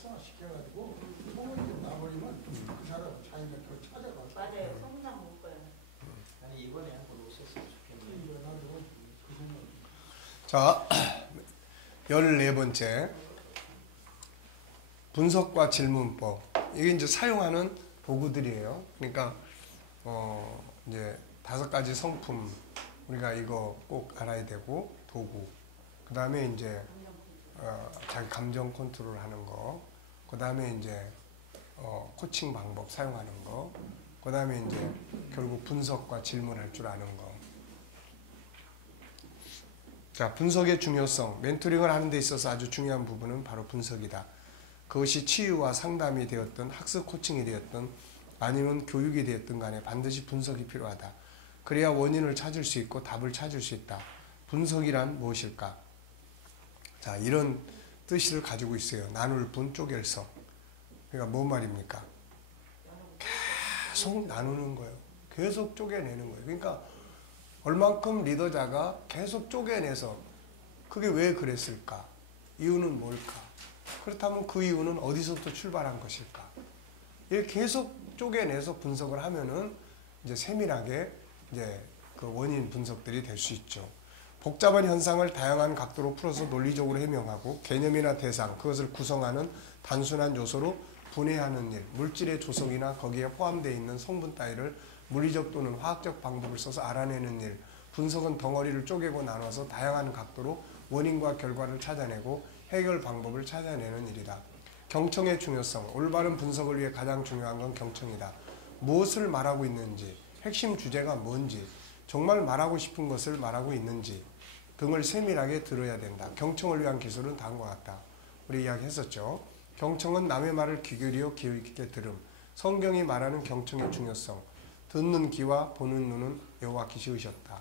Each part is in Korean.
활성화시켜가지고 소문이 나버리면 그 사람 자기가 그걸 찾아가고. 맞아요. 소문나 못 가요. 아니 이번에 한번 오셨으면 좋겠네요. 나도 그 생각. 자, 14번째 분석과 질문법. 이게 이제 사용하는 도구들이에요. 그러니까 이제 5가지 성품 우리가 이거 꼭 알아야 되고 도구. 그 다음에 이제 자기 감정 컨트롤 하는 거. 그 다음에 이제 코칭 방법 사용하는 거. 그 다음에 이제 결국 분석과 질문할 줄 아는 거. 자, 분석의 중요성. 멘토링을 하는 데 있어서 아주 중요한 부분은 바로 분석이다. 그것이 치유와 상담이 되었든 학습 코칭이 되었든 아니면 교육이 되었든 간에 반드시 분석이 필요하다. 그래야 원인을 찾을 수 있고 답을 찾을 수 있다. 분석이란 무엇일까? 자, 이런 뜻을 가지고 있어요. 나눌 분, 쪼갤 성. 그러니까 뭔 말입니까? 계속 나누는 거예요. 계속 쪼개내는 거예요. 그러니까 얼만큼 리더자가 계속 쪼개내서 그게 왜 그랬을까? 이유는 뭘까? 그렇다면 그 이유는 어디서부터 출발한 것일까? 이렇게 계속 쪼개내서 분석을 하면은 이제 세밀하게 이제 그 원인 분석들이 될 수 있죠. 복잡한 현상을 다양한 각도로 풀어서 논리적으로 해명하고 개념이나 대상, 그것을 구성하는 단순한 요소로 분해하는 일, 물질의 조성이나 거기에 포함되어 있는 성분 따위를 물리적 또는 화학적 방법을 써서 알아내는 일, 분석은 덩어리를 쪼개고 나눠서 다양한 각도로 원인과 결과를 찾아내고 해결 방법을 찾아내는 일이다. 경청의 중요성, 올바른 분석을 위해 가장 중요한 건 경청이다. 무엇을 말하고 있는지, 핵심 주제가 뭔지, 정말 말하고 싶은 것을 말하고 있는지 등을 세밀하게 들어야 된다. 경청을 위한 기술은 다음과 같다. 우리 이야기했었죠. 경청은 남의 말을 귀 기울여 깊게 들음. 성경이 말하는 경청의 중요성. 듣는 귀와 보는 눈은 여호와께 지으셨다.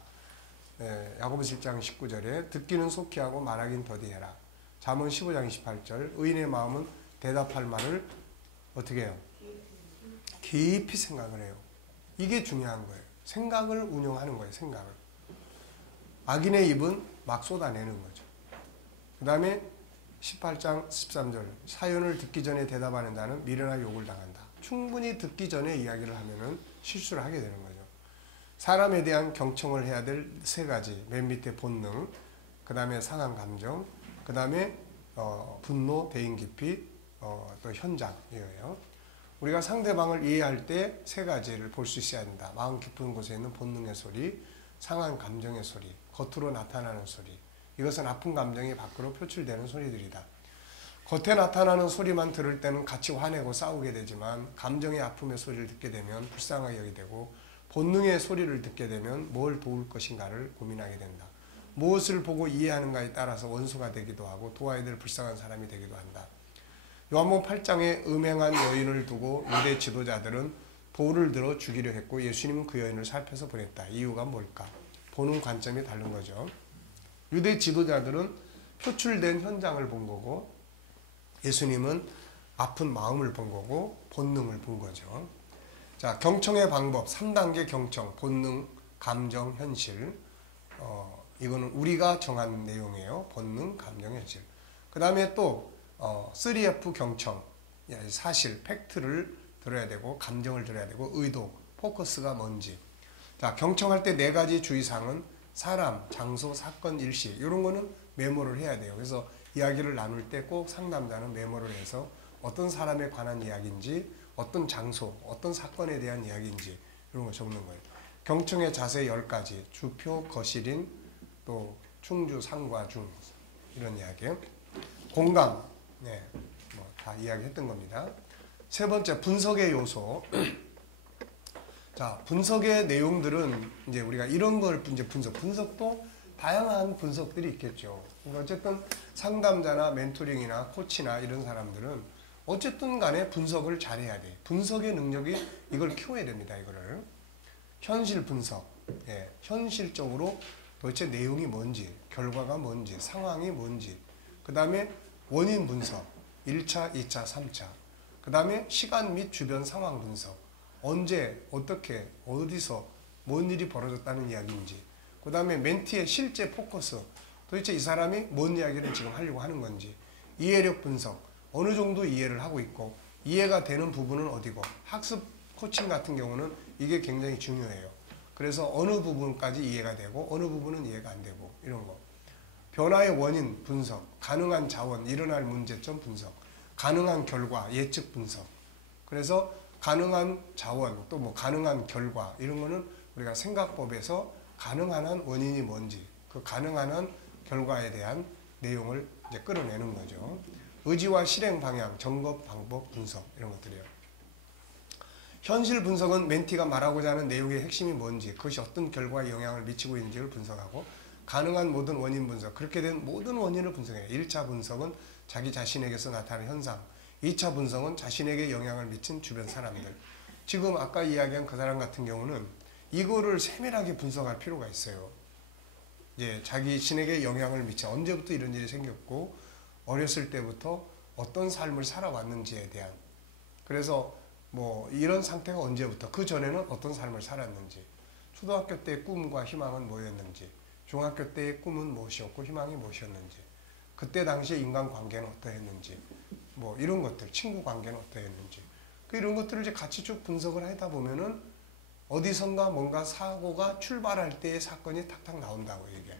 야고보서 1장 19절에 듣기는 속히 하고 말하긴 더디해라. 잠언 15장 28절 의인의 마음은 대답할 말을 어떻게 해요? 깊이 생각을 해요. 이게 중요한 거예요. 생각을 운용하는 거예요. 생각을. 악인의 입은 막 쏟아내는 거죠. 그 다음에 18장 13절 사연을 듣기 전에 대답하는 자는 미련한 욕을 당한다. 충분히 듣기 전에 이야기를 하면은 실수를 하게 되는 거죠. 사람에 대한 경청을 해야 될 3가지. 맨 밑에 본능, 그 다음에 상한 감정, 그 다음에 분노, 대인 깊이, 또 현장이에요. 우리가 상대방을 이해할 때 3가지를 볼 수 있어야 된다. 마음 깊은 곳에 있는 본능의 소리, 상한 감정의 소리, 겉으로 나타나는 소리. 이것은 아픈 감정이 밖으로 표출되는 소리들이다. 겉에 나타나는 소리만 들을 때는 같이 화내고 싸우게 되지만 감정의 아픔의 소리를 듣게 되면 불쌍하게 여기게 되고 본능의 소리를 듣게 되면 뭘 도울 것인가를 고민하게 된다. 무엇을 보고 이해하는가에 따라서 원수가 되기도 하고 도와야 될 불쌍한 사람이 되기도 한다. 요한복음 8장에 음행한 여인을 두고 유대 지도자들은 돌을 들어 죽이려 했고 예수님은 그 여인을 살펴서 보냈다. 이유가 뭘까? 보는 관점이 다른 거죠. 유대 지도자들은 표출된 현장을 본 거고 예수님은 아픈 마음을 본 거고 본능을 본 거죠. 자, 경청의 방법 3단계 경청, 본능, 감정, 현실. 이거는 우리가 정한 내용이에요. 본능, 감정, 현실. 그 다음에 또 3F 경청, 사실, 팩트를 들어야 되고 감정을 들어야 되고 의도, 포커스가 뭔지. 자, 경청할 때 4가지 주의사항은 사람, 장소, 사건, 일시 이런 거는 메모를 해야 돼요. 그래서 이야기를 나눌 때 꼭 상담자는 메모를 해서 어떤 사람에 관한 이야기인지 어떤 장소, 어떤 사건에 대한 이야기인지 이런 거 적는 거예요. 경청의 자세 10가지, 주표, 거실인, 또 충주, 상과, 중 이런 이야기예요. 공감, 네, 뭐 다 이야기했던 겁니다. 3번째, 분석의 요소. 자, 분석의 내용들은 이제 우리가 이런 걸 이제 분석도 다양한 분석들이 있겠죠. 그러니까 어쨌든 상담자나 멘토링이나 코치나 이런 사람들은 어쨌든 간에 분석을 잘해야 돼. 분석의 능력이 이걸 키워야 됩니다. 이거를. 현실 분석. 예, 현실적으로 도대체 내용이 뭔지, 결과가 뭔지, 상황이 뭔지. 그 다음에 원인 분석. 1차, 2차, 3차. 그 다음에 시간 및 주변 상황 분석. 언제, 어떻게, 어디서, 뭔 일이 벌어졌다는 이야기인지. 그 다음에 멘티의 실제 포커스. 도대체 이 사람이 뭔 이야기를 지금 하려고 하는 건지. 이해력 분석. 어느 정도 이해를 하고 있고 이해가 되는 부분은 어디고 학습 코칭 같은 경우는 이게 굉장히 중요해요. 그래서 어느 부분까지 이해가 되고 어느 부분은 이해가 안 되고 이런 거. 변화의 원인 분석, 가능한 자원, 일어날 문제점 분석, 가능한 결과, 예측 분석. 그래서 가능한 자원, 또 뭐 가능한 결과 이런 거는 우리가 생각법에서 가능한 한 원인이 뭔지 그 가능한 한 결과에 대한 내용을 이제 끌어내는 거죠. 의지와 실행 방향, 점검 방법 분석 이런 것들이에요. 현실 분석은 멘티가 말하고자 하는 내용의 핵심이 뭔지 그것이 어떤 결과에 영향을 미치고 있는지를 분석하고 가능한 모든 원인 분석, 그렇게 된 모든 원인을 분석해요. 1차 분석은 자기 자신에게서 나타나는 현상, 2차 분석은 자신에게 영향을 미친 주변 사람들. 지금 아까 이야기한 그 사람 같은 경우는 이거를 세밀하게 분석할 필요가 있어요. 예, 자기 자신에게 영향을 미친 언제부터 이런 일이 생겼고 어렸을 때부터 어떤 삶을 살아왔는지에 대한, 그래서 뭐 이런 상태가 언제부터 그 전에는 어떤 삶을 살았는지, 초등학교 때의 꿈과 희망은 뭐였는지, 중학교 때의 꿈은 무엇이었고 희망이 무엇이었는지, 그때 당시에 인간관계는 어떠했는지, 뭐 이런 것들, 친구 관계는 어떠했는지, 이런 것들을 이제 같이 쭉 분석을 하다 보면은 어디선가 뭔가 사고가 출발할 때의 사건이 탁탁 나온다고 이게.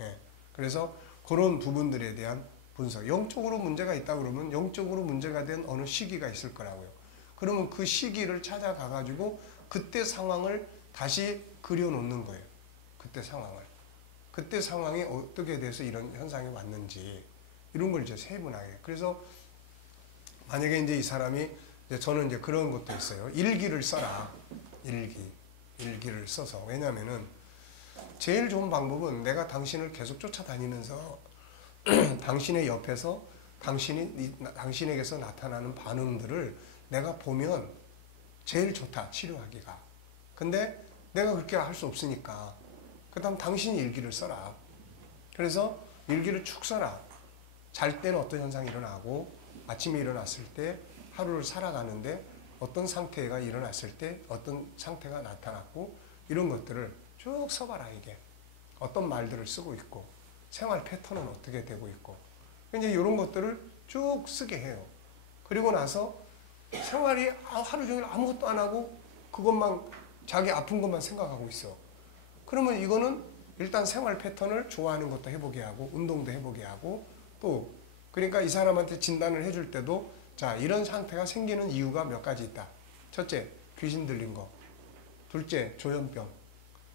예. 그래서 그런 부분들에 대한 분석. 영적으로 문제가 있다 그러면 영적으로 문제가 된 어느 시기가 있을 거라고요. 그러면 그 시기를 찾아가 가지고 그때 상황을 다시 그려놓는 거예요. 그때 상황을. 그때 상황이 어떻게 돼서 이런 현상이 왔는지 이런 걸 이제 세분하게. 그래서 만약에 이제 이 사람이 이제 저는 이제 그런 것도 있어요. 일기를 써라. 일기를 써서. 왜냐면은 제일 좋은 방법은 내가 당신을 계속 쫓아다니면서 당신의 옆에서 당신에게서 나타나는 반응들을 내가 보면 제일 좋다, 치료하기가. 근데 내가 그렇게 할 수 없으니까 그 다음 당신이 일기를 써라. 그래서 일기를 쭉 써라. 잘 때는 어떤 현상이 일어나고 아침에 일어났을 때 하루를 살아가는데 어떤 상태가 일어났을 때 어떤 상태가 나타났고 이런 것들을 쭉 써봐라. 이게 어떤 말들을 쓰고 있고 생활 패턴은 어떻게 되고 있고 이제 이런 것들을 쭉 쓰게 해요. 그리고 나서 생활이 하루 종일 아무것도 안 하고 그것만 자기 아픈 것만 생각하고 있어. 그러면 이거는 일단 생활 패턴을 좋아하는 것도 해보게 하고 운동도 해보게 하고 또 그러니까 이 사람한테 진단을 해줄 때도 자 이런 상태가 생기는 이유가 몇 가지 있다. 첫째, 귀신 들린 거. 둘째, 조현병.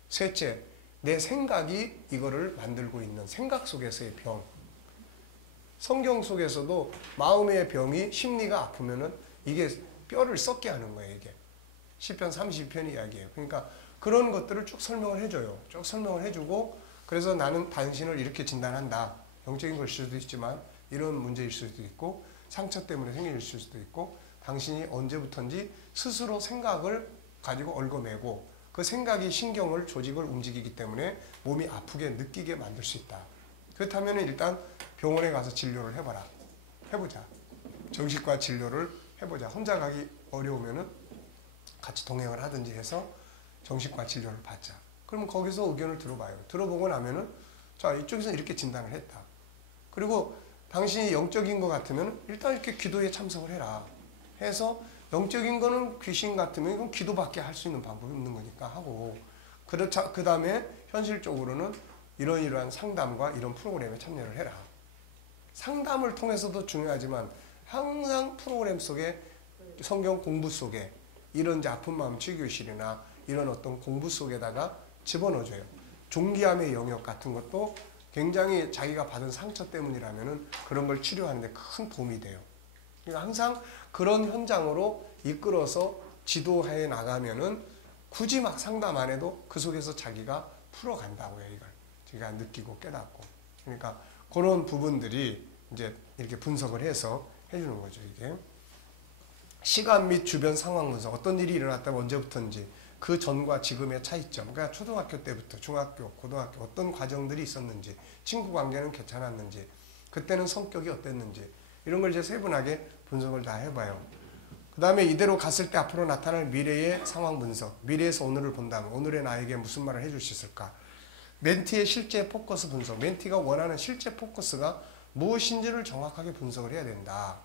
셋째, 내 생각이 이거를 만들고 있는 생각 속에서의 병. 성경 속에서도 마음의 병이 심리가 아프면은 이게 뼈를 썩게 하는 거예요. 이게 시편 32편 이야기예요. 그러니까 그런 것들을 쭉 설명을 해줘요. 쭉 설명을 해주고 그래서 나는 당신을 이렇게 진단한다. 영적인 것일 수도 있지만 이런 문제일 수도 있고 상처 때문에 생길 수도 있고 당신이 언제부턴지 스스로 생각을 가지고 얽어매고 그 생각이 신경을 조직을 움직이기 때문에 몸이 아프게 느끼게 만들 수 있다. 그렇다면 일단 병원에 가서 진료를 해봐라. 해보자. 정신과 진료를 해보자. 혼자 가기 어려우면은 같이 동행을 하든지 해서 정신과 진료를 받자. 그러면 거기서 의견을 들어봐요. 들어보고 나면은 자 이쪽에서 이렇게 진단을 했다. 그리고 당신이 영적인 것 같으면 일단 이렇게 기도에 참석을 해라. 해서 영적인 거는 귀신 같으면 이건 기도밖에 할 수 있는 방법이 없는 거니까 하고 그렇자 그 다음에 현실적으로는 이러한 상담과 이런 프로그램에 참여를 해라. 상담을 통해서도 중요하지만 항상 프로그램 속에 성경 공부 속에 이런 이제 아픈 마음 치유교실이나 이런 어떤 공부 속에다가 집어넣어줘요. 종기암의 영역 같은 것도 굉장히 자기가 받은 상처 때문이라면은 그런 걸 치료하는데 큰 도움이 돼요. 그러니까 항상 그런 현장으로 이끌어서 지도해 나가면은 굳이 막 상담 안 해도 그 속에서 자기가 풀어간다고요. 이걸 자기가 느끼고 깨닫고. 그러니까 그런 부분들이 이제 이렇게 분석을 해서 해주는 거죠. 이게 시간 및 주변 상황 분석. 어떤 일이 일어났다면 언제부터인지 그 전과 지금의 차이점. 그러니까 초등학교 때부터 중학교, 고등학교 어떤 과정들이 있었는지, 친구 관계는 괜찮았는지, 그때는 성격이 어땠는지 이런 걸 이제 세분하게 분석을 다 해봐요. 그 다음에 이대로 갔을 때 앞으로 나타날 미래의 상황 분석. 미래에서 오늘을 본다면 오늘의 나에게 무슨 말을 해줄 수 있을까? 멘티의 실제 포커스 분석. 멘티가 원하는 실제 포커스가 무엇인지를 정확하게 분석을 해야 된다.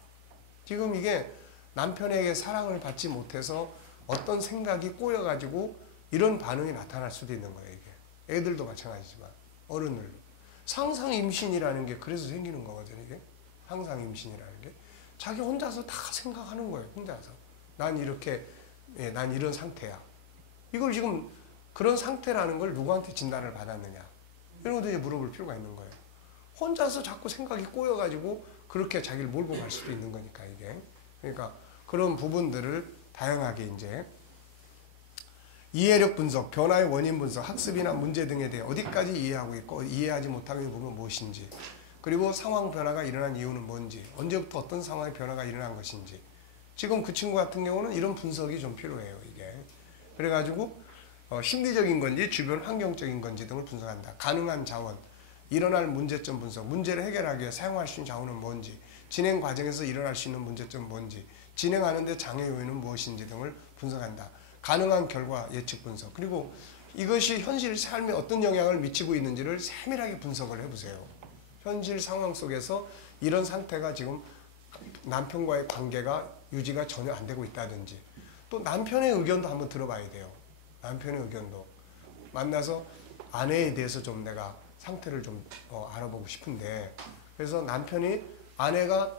지금 이게 남편에게 사랑을 받지 못해서 어떤 생각이 꼬여가지고 이런 반응이 나타날 수도 있는 거예요. 이게 애들도 마찬가지지만 어른들도 상상 임신이라는 게 그래서 생기는 거거든요. 이게 상상 임신이라는 게 자기 혼자서 다 생각하는 거예요. 혼자서 난 이렇게 난 이런 상태야. 이걸 지금 그런 상태라는 걸 누구한테 진단을 받았느냐 이런 것도 이제 물어볼 필요가 있는 거예요. 혼자서 자꾸 생각이 꼬여가지고 그렇게 자기를 몰고 갈 수도 있는 거니까 이게. 그러니까 그런 부분들을 다양하게 이제 이해력 분석, 변화의 원인 분석, 학습이나 문제 등에 대해 어디까지 이해하고 있고 이해하지 못하는 부분은 무엇인지, 그리고 상황 변화가 일어난 이유는 뭔지, 언제부터 어떤 상황의 변화가 일어난 것인지. 지금 그 친구 같은 경우는 이런 분석이 좀 필요해요. 이게. 그래가지고 심리적인 건지 주변 환경적인 건지 등을 분석한다. 가능한 자원, 일어날 문제점 분석, 문제를 해결하기 위해 사용할 수 있는 자원은 뭔지, 진행 과정에서 일어날 수 있는 문제점은 뭔지, 진행하는데 장애 요인은 무엇인지 등을 분석한다. 가능한 결과 예측 분석, 그리고 이것이 현실 삶에 어떤 영향을 미치고 있는지를 세밀하게 분석을 해보세요. 현실 상황 속에서 이런 상태가 지금 남편과의 관계가 유지가 전혀 안 되고 있다든지, 또 남편의 의견도 한번 들어봐야 돼요. 남편의 의견도 만나서 아내에 대해서 좀 내가 상태를 좀 알아보고 싶은데, 그래서 남편이 아내가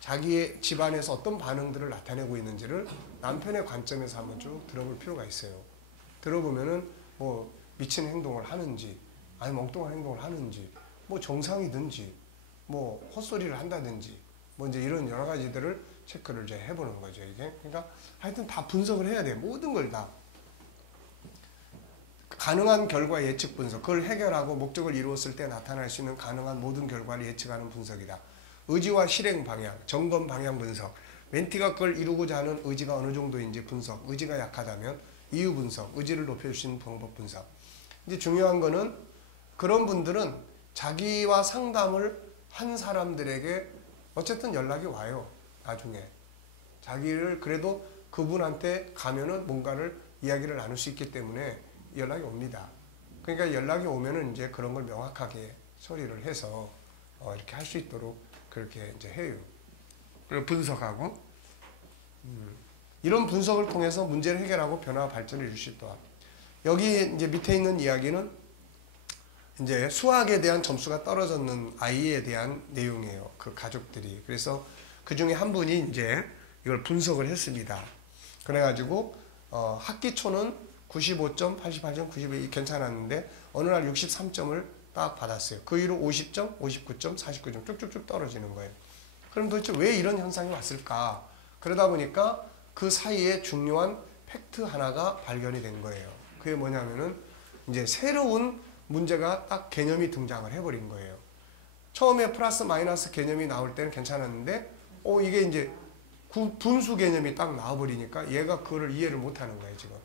자기의 집안에서 어떤 반응들을 나타내고 있는지를 남편의 관점에서 한번 쭉 들어볼 필요가 있어요. 들어보면은 뭐 미친 행동을 하는지, 아니 멍뚱한 행동을 하는지, 뭐 정상이든지, 뭐 헛소리를 한다든지, 뭐 이제 이런 여러 가지들을 체크를 이제 해보는 거죠, 이게. 그러니까 하여튼 다 분석을 해야 돼요. 모든 걸 다. 가능한 결과 예측 분석, 그걸 해결하고 목적을 이루었을 때 나타날 수 있는 가능한 모든 결과를 예측하는 분석이다. 의지와 실행 방향, 점검 방향 분석, 멘티가 그걸 이루고자 하는 의지가 어느 정도인지 분석, 의지가 약하다면 이유 분석, 의지를 높여줄 수 있는 방법 분석. 이제 중요한 거는 그런 분들은 자기와 상담을 한 사람들에게 어쨌든 연락이 와요. 나중에. 자기를 그래도 그분한테 가면은 뭔가를 이야기를 나눌 수 있기 때문에 연락이 옵니다. 그러니까 연락이 오면은 이제 그런 걸 명확하게 처리를 해서 이렇게 할 수 있도록 그렇게 이제 해요. 그리고 분석하고 이런 분석을 통해서 문제를 해결하고 변화와 발전을 이룰 수 있다. 여기 이제 밑에 있는 이야기는 이제 수학에 대한 점수가 떨어졌는 아이에 대한 내용이에요. 그 가족들이. 그래서 그 중에 한 분이 이제 이걸 분석을 했습니다. 그래가지고 학기 초는 95점, 88점, 92 괜찮았는데 어느 날 63점을 딱 받았어요. 그 이후로 50점, 59점, 49점 쭉쭉쭉 떨어지는 거예요. 그럼 도대체 왜 이런 현상이 왔을까? 그러다 보니까 그 사이에 중요한 팩트 하나가 발견이 된 거예요. 그게 뭐냐면은 이제 새로운 문제가 딱 개념이 등장을 해버린 거예요. 처음에 플러스 마이너스 개념이 나올 때는 괜찮았는데 이게 이제 분수 개념이 딱 나와버리니까 얘가 그거를 이해를 못하는 거예요, 지금.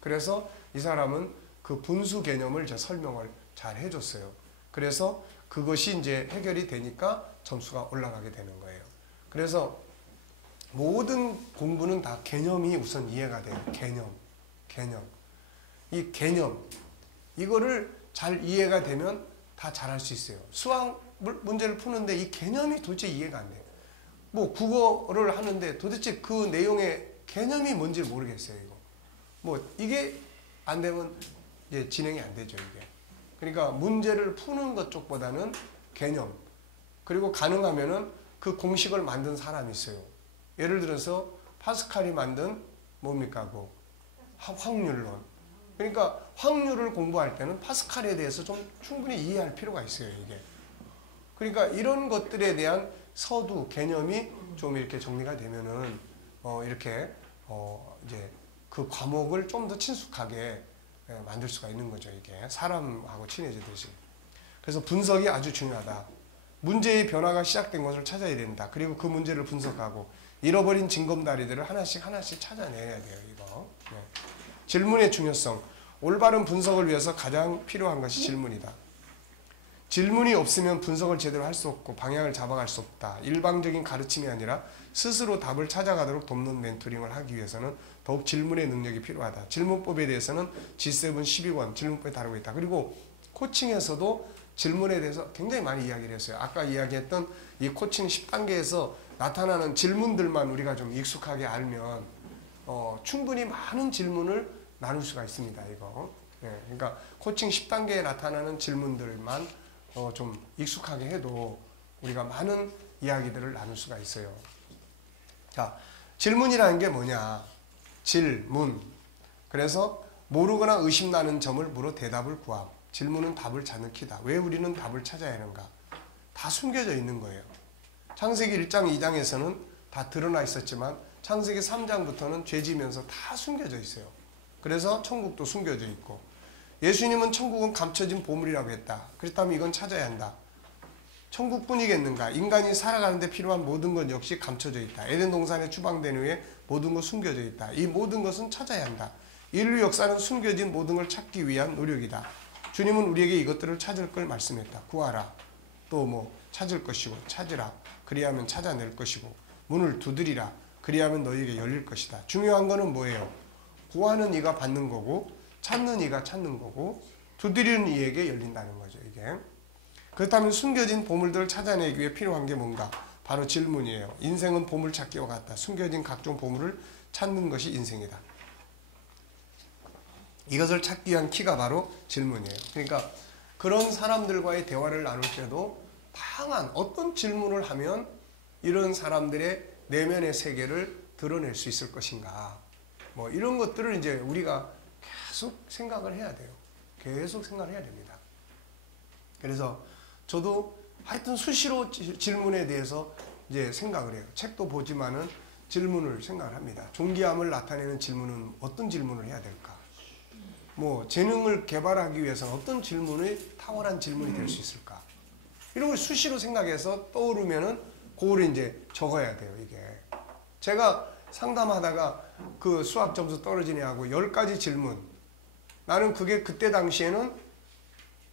그래서 이 사람은 그 분수 개념을 이제 설명을 잘 해줬어요. 그래서 그것이 이제 해결이 되니까 점수가 올라가게 되는 거예요. 그래서 모든 공부는 다 개념이 우선 이해가 돼요. 개념. 이 개념, 이거를 잘 이해가 되면 다 잘할 수 있어요. 수학 문제를 푸는데 이 개념이 도대체 이해가 안 돼요. 뭐 국어를 하는데 도대체 그 내용의 개념이 뭔지 모르겠어요, 이거. 뭐 이게 안 되면 이제 진행이 안 되죠, 이게. 그러니까 문제를 푸는 것 쪽보다는 개념, 그리고 가능하면은 그 공식을 만든 사람이 있어요. 예를 들어서 파스칼이 만든 뭡니까, 그 확률론. 그러니까 확률을 공부할 때는 파스칼에 대해서 좀 충분히 이해할 필요가 있어요, 이게. 그러니까 이런 것들에 대한 서두, 개념이 좀 이렇게 정리가 되면은 이렇게 이제 그 과목을 좀 더 친숙하게 만들 수가 있는 거죠, 이게. 사람하고 친해지듯이. 그래서 분석이 아주 중요하다. 문제의 변화가 시작된 것을 찾아야 된다. 그리고 그 문제를 분석하고 잃어버린 징검다리들을 하나씩 찾아내야 돼요, 이거. 네. 질문의 중요성. 올바른 분석을 위해서 가장 필요한 것이 질문이다. 질문이 없으면 분석을 제대로 할 수 없고 방향을 잡아갈 수 없다. 일방적인 가르침이 아니라 스스로 답을 찾아가도록 돕는 멘토링을 하기 위해서는 더욱 질문의 능력이 필요하다. 질문법에 대해서는 G7 12권 질문법에 다루고 있다. 그리고 코칭에서도 질문에 대해서 굉장히 많이 이야기를 했어요. 아까 이야기했던 이 코칭 10단계에서 나타나는 질문들만 우리가 좀 익숙하게 알면 충분히 많은 질문을 나눌 수가 있습니다. 이거. 예, 그러니까 코칭 10단계에 나타나는 질문들만 좀 익숙하게 해도 우리가 많은 이야기들을 나눌 수가 있어요. 자, 질문이라는 게 뭐냐? 질문. 그래서 모르거나 의심나는 점을 물어 대답을 구함. 질문은 답을 찾는 키다. 왜 우리는 답을 찾아야 하는가? 다 숨겨져 있는 거예요. 창세기 1장, 2장에서는 다 드러나 있었지만 창세기 3장부터는 죄지면서 다 숨겨져 있어요. 그래서 천국도 숨겨져 있고, 예수님은 천국은 감춰진 보물이라고 했다. 그렇다면 이건 찾아야 한다. 천국뿐이겠는가? 인간이 살아가는 데 필요한 모든 것 역시 감춰져 있다. 에덴 동산에 추방된 후에 모든 것 숨겨져 있다. 이 모든 것은 찾아야 한다. 인류 역사는 숨겨진 모든 걸 찾기 위한 노력이다. 주님은 우리에게 이것들을 찾을 걸 말씀했다. 구하라. 또 뭐 찾을 것이고, 찾으라. 그리하면 찾아낼 것이고, 문을 두드리라. 그리하면 너희에게 열릴 것이다. 중요한 거는 뭐예요? 구하는 이가 받는 거고, 찾는 이가 찾는 거고, 두드리는 이에게 열린다는 거죠, 이게. 그렇다면 숨겨진 보물들을 찾아내기 위해 필요한 게 뭔가? 바로 질문이에요. 인생은 보물찾기와 같다. 숨겨진 각종 보물을 찾는 것이 인생이다. 이것을 찾기 위한 키가 바로 질문이에요. 그러니까 그런 사람들과의 대화를 나눌 때도 다양한 어떤 질문을 하면 이런 사람들의 내면의 세계를 드러낼 수 있을 것인가. 뭐 이런 것들을 이제 우리가 계속 생각을 해야 돼요. 계속 생각을 해야 됩니다. 그래서 저도 하여튼 수시로 질문에 대해서 이제 생각을 해요. 책도 보지만은 질문을 생각을 합니다. 존귀함을 나타내는 질문은 어떤 질문을 해야 될까? 뭐 재능을 개발하기 위해서는 어떤 질문이 탁월한 질문이 될 수 있을까? 이런 걸 수시로 생각해서 떠오르면은 그거를 이제 적어야 돼요, 이게. 제가 상담하다가 그 수학 점수 떨어지네 하고 10가지 질문. 나는 그게 그때 당시에는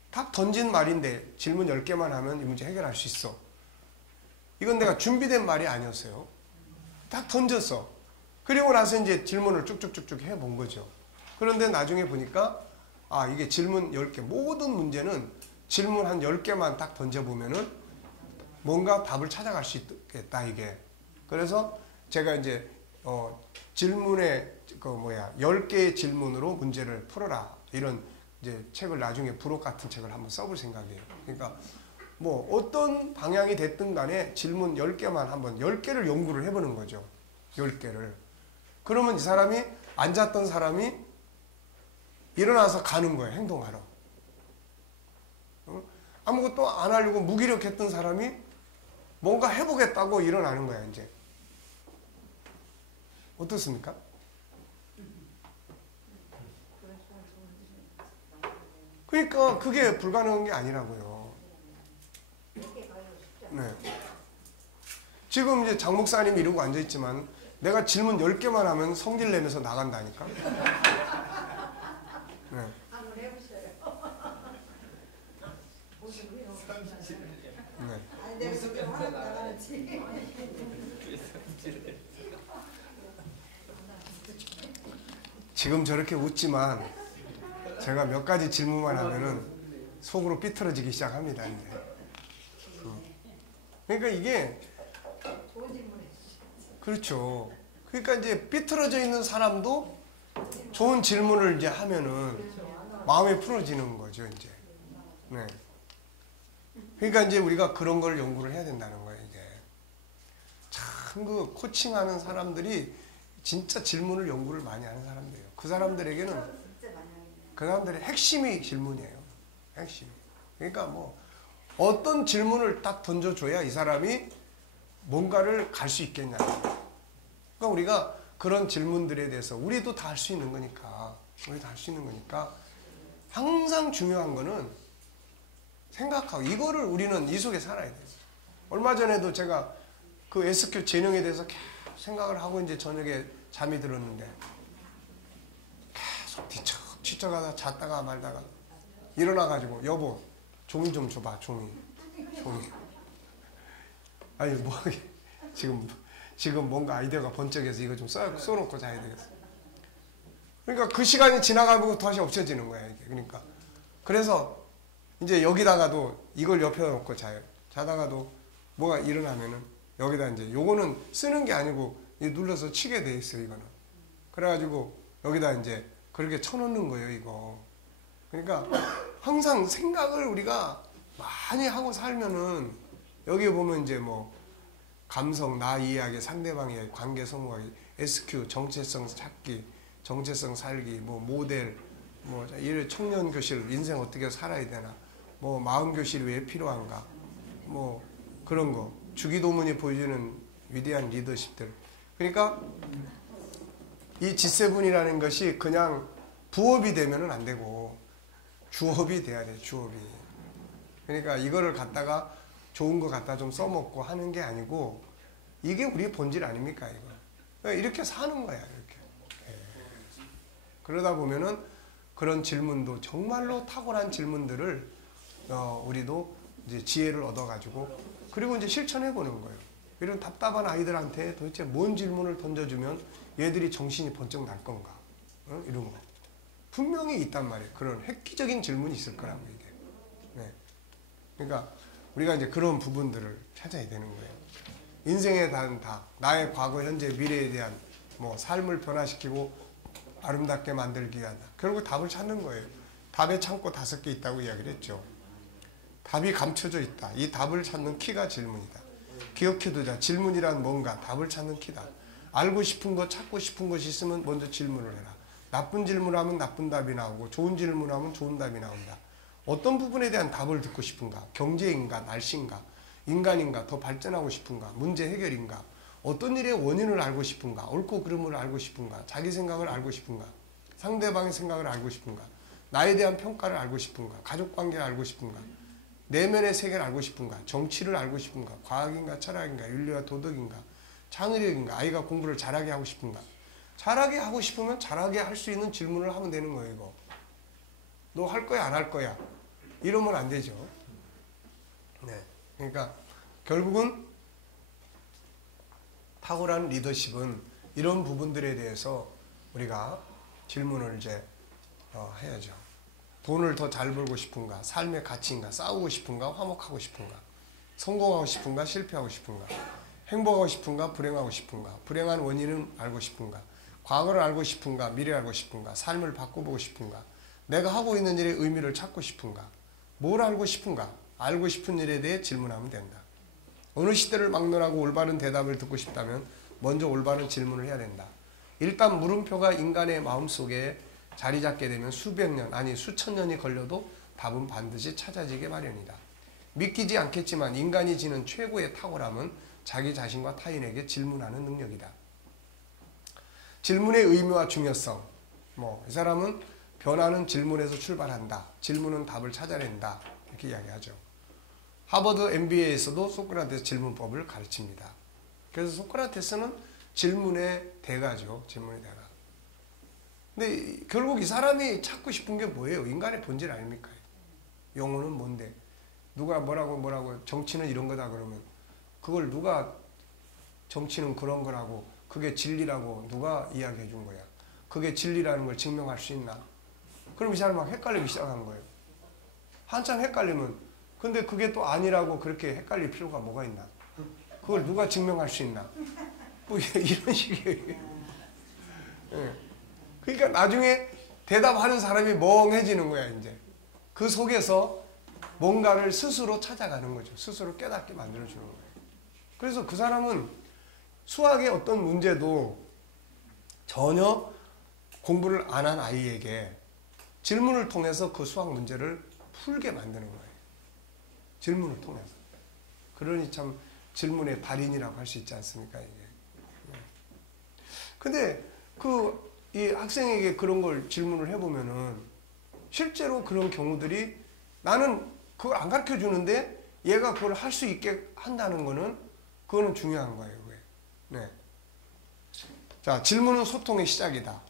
딱 던진 말인데 질문 10개만 하면 이 문제 해결할 수 있어. 이건 내가 준비된 말이 아니었어요. 딱 던졌어. 그리고 나서 이제 질문을 쭉쭉쭉쭉 해본 거죠. 그런데 나중에 보니까 아, 이게 질문 10개, 모든 문제는 질문 한 10개만 딱 던져보면은 뭔가 답을 찾아갈 수 있겠다, 이게. 그래서 제가 이제 질문에 10개의 질문으로 문제를 풀어라. 이런 이제 책을 나중에 부록 같은 책을 한번 써볼 생각이에요. 그러니까 뭐 어떤 방향이 됐든 간에 질문 10개만 한번 10개를 연구를 해보는 거죠. 10개를. 그러면 이 사람이 앉았던 사람이 일어나서 가는 거예요. 행동하러. 아무것도 안 하려고 무기력했던 사람이 뭔가 해보겠다고 일어나는 거야, 이제. 어떻습니까? 그러니까 그게 불가능한 게 아니라고요. 네. 지금 이제 장 목사님이 이러고 앉아있지만 내가 질문 10개만 하면 성질 내면서 나간다니까. 네. 한번 해보세요. 네. 아니 내가 그렇게 화를 나가지. 지금 저렇게 웃지만 제가 몇 가지 질문만 하면은 속으로 삐뚤어지기 시작합니다, 이제. 그러니까 이게 좋은 질문해. 그렇죠. 그러니까 이제 삐뚤어져 있는 사람도 좋은 질문을 이제 하면은 마음이 풀어지는 거죠, 이제. 네. 그러니까 이제 우리가 그런 걸 연구를 해야 된다는 거예요, 이게. 참 그 코칭하는 사람들이 진짜 질문을 연구를 많이 하는 사람들이에요. 그 사람들에게는 그 사람들의 핵심이 질문이에요. 핵심. 그러니까 뭐 어떤 질문을 딱 던져줘야 이 사람이 뭔가를 갈 수 있겠냐. 그러니까 우리가 그런 질문들에 대해서 우리도 다 할 수 있는 거니까, 우리도 할 수 있는 거니까 항상 중요한 거는 생각하고 이거를 우리는 이 속에 살아야 돼요. 얼마 전에도 제가 그 SQ 재능에 대해서 계속 생각을 하고 이제 저녁에 잠이 들었는데 계속 뒤척하다 잤다가 말다가 일어나가지고 여보 종이 좀 줘봐, 종이. 아니 뭐 지금 뭔가 아이디어가 번쩍해서 이거 좀 써놓고 자야 되겠어. 그러니까 그 시간이 지나가고 다시 없어지는 거야, 이게. 그러니까 그래서 이제 여기다가도 이걸 옆에 놓고 자요. 자다가도 뭐가 일어나면은 여기다 이제 요거는 쓰는 게 아니고 이 눌러서 치게 돼 있어요. 이거는. 그래가지고 여기다 이제 그렇게 쳐놓는 거예요. 이거. 그러니까 항상 생각을 우리가 많이 하고 살면은 여기 보면 이제 뭐 감성, 나 이해하기, 상대방의 관계 소모하기, SQ, 정체성 찾기, 정체성 살기, 뭐 모델, 뭐 이런 청년 교실, 인생 어떻게 살아야 되나, 뭐 마음 교실이 왜 필요한가, 뭐 그런 거, 주기도문이 보여주는 위대한 리더십들. 그러니까 이 G7이라는 것이 그냥 부업이 되면은 안 되고 주업이 돼야 돼, 주업이. 그러니까 이거를 갖다가 좋은 거 갖다 좀 써먹고 하는 게 아니고 이게 우리의 본질 아닙니까, 이거. 그러니까 이렇게 사는 거야, 이렇게. 예. 그러다 보면은 그런 질문도 정말로 탁월한 질문들을 우리도 이제 지혜를 얻어가지고 그리고 이제 실천해 보는 거예요. 이런 답답한 아이들한테 도대체 뭔 질문을 던져주면 얘들이 정신이 번쩍 날 건가, 이런 거. 분명히 있단 말이에요. 그런 획기적인 질문이 있을 거라고 이게. 네. 그러니까 우리가 이제 그런 부분들을 찾아야 되는 거예요. 인생에 대한 다 나의 과거, 현재, 미래에 대한 뭐 삶을 변화시키고 아름답게 만들기 위한 결국 답을 찾는 거예요. 답의 창고 5개 있다고 이야기를 했죠. 답이 감춰져 있다. 이 답을 찾는 키가 질문이다. 기억해두자. 질문이란 뭔가 답을 찾는 키다. 알고 싶은 것, 찾고 싶은 것이 있으면 먼저 질문을 해라. 나쁜 질문하면 나쁜 답이 나오고 좋은 질문하면 좋은 답이 나온다. 어떤 부분에 대한 답을 듣고 싶은가? 경제인가? 날씨인가? 인간인가? 더 발전하고 싶은가? 문제 해결인가? 어떤 일의 원인을 알고 싶은가? 옳고 그름을 알고 싶은가? 자기 생각을 알고 싶은가? 상대방의 생각을 알고 싶은가? 나에 대한 평가를 알고 싶은가? 가족관계를 알고 싶은가? 내면의 세계를 알고 싶은가? 정치를 알고 싶은가? 과학인가? 철학인가? 윤리와 도덕인가? 창의력인가? 아이가 공부를 잘하게 하고 싶은가? 잘하게 하고 싶으면 잘하게 할 수 있는 질문을 하면 되는 거예요, 이거. 너 할 거야, 안 할 거야? 이러면 안 되죠. 네. 그러니까 결국은 탁월한 리더십은 이런 부분들에 대해서 우리가 질문을 이제 해야죠. 돈을 더 잘 벌고 싶은가? 삶의 가치인가? 싸우고 싶은가? 화목하고 싶은가? 성공하고 싶은가? 실패하고 싶은가? 행복하고 싶은가? 불행하고 싶은가? 불행한 원인은 알고 싶은가? 과거를 알고 싶은가? 미래를 알고 싶은가? 삶을 바꿔보고 싶은가? 내가 하고 있는 일의 의미를 찾고 싶은가? 뭘 알고 싶은가? 알고 싶은 일에 대해 질문하면 된다. 어느 시대를 막론하고 올바른 대답을 듣고 싶다면 먼저 올바른 질문을 해야 된다. 일단 물음표가 인간의 마음속에 자리 잡게 되면 수백 년, 아니 수천 년이 걸려도 답은 반드시 찾아지게 마련이다. 믿기지 않겠지만 인간이 지닌 최고의 탁월함은 자기 자신과 타인에게 질문하는 능력이다. 질문의 의미와 중요성. 이 사람은 변화는 질문에서 출발한다. 질문은 답을 찾아낸다. 이렇게 이야기하죠. 하버드 MBA에서도 소크라테스 질문법을 가르칩니다. 그래서 소크라테스는 질문의 대가죠. 질문의 대가. 근데 결국 이 사람이 찾고 싶은 게 뭐예요? 인간의 본질 아닙니까? 영혼은 뭔데? 누가 뭐라고 정치는 이런 거다 그러면 그걸 누가 정치는 그런 거라고 그게 진리라고 누가 이야기해 준 거야? 그게 진리라는 걸 증명할 수 있나? 그럼 이 사람이 막 헷갈리기 시작한 거예요. 한참 헷갈리면 근데 그게 또 아니라고 그렇게 헷갈릴 필요가 뭐가 있나? 그걸 누가 증명할 수 있나? 뭐 이런 식이에요. 네. 그러니까 나중에 대답하는 사람이 멍해지는 거야, 이제. 그 속에서 뭔가를 스스로 찾아가는 거죠. 스스로 깨닫게 만들어주는 거예요. 그래서 그 사람은 수학의 어떤 문제도 전혀 공부를 안 한 아이에게 질문을 통해서 그 수학 문제를 풀게 만드는 거예요. 질문을 통해서. 그러니 참 질문의 달인이라고 할 수 있지 않습니까, 이게. 근데 이 학생에게 그런 걸 질문을 해보면은 실제로 그런 경우들이 나는 그걸 안 가르쳐 주는데 얘가 그걸 할 수 있게 한다는 거는 그거는 중요한 거예요. 왜? 네. 자, 질문은 소통의 시작이다.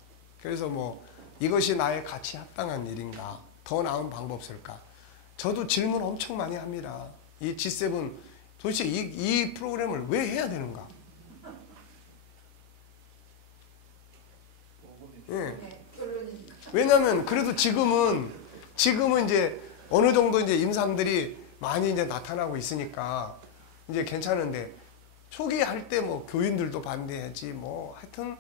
그래서 이것이 나의 가치에 합당한 일인가? 더 나은 방법 없을까? 저도 질문 엄청 많이 합니다. 이 G7 도대체 이 프로그램을 왜 해야 되는가? 예. 왜냐면 그래도 지금은 이제 어느 정도 이제 임산들이 많이 이제 나타나고 있으니까 이제 괜찮은데 초기 할 때 뭐 교인들도 반대했지 뭐 하여튼 막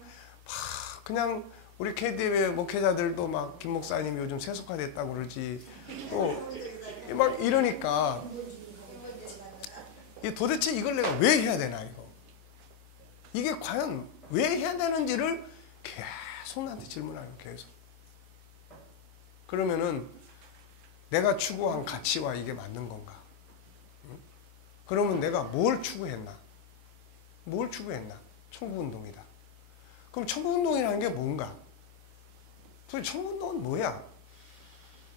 그냥 우리 KD의 목회자들도 막 김 목사님 요즘 세속화됐다고 그러지 또 막 이러니까 도대체 이걸 내가 왜 해야 되나 이게 과연 왜 해야 되는지를 계속 나한테 질문하는 계속. 그러면은 내가 추구한 가치와 이게 맞는 건가? 응? 그러면 내가 뭘 추구했나? 청구운동이다. 그럼 청구운동이라는 게 뭔가? 도대체 청구운동은 뭐야?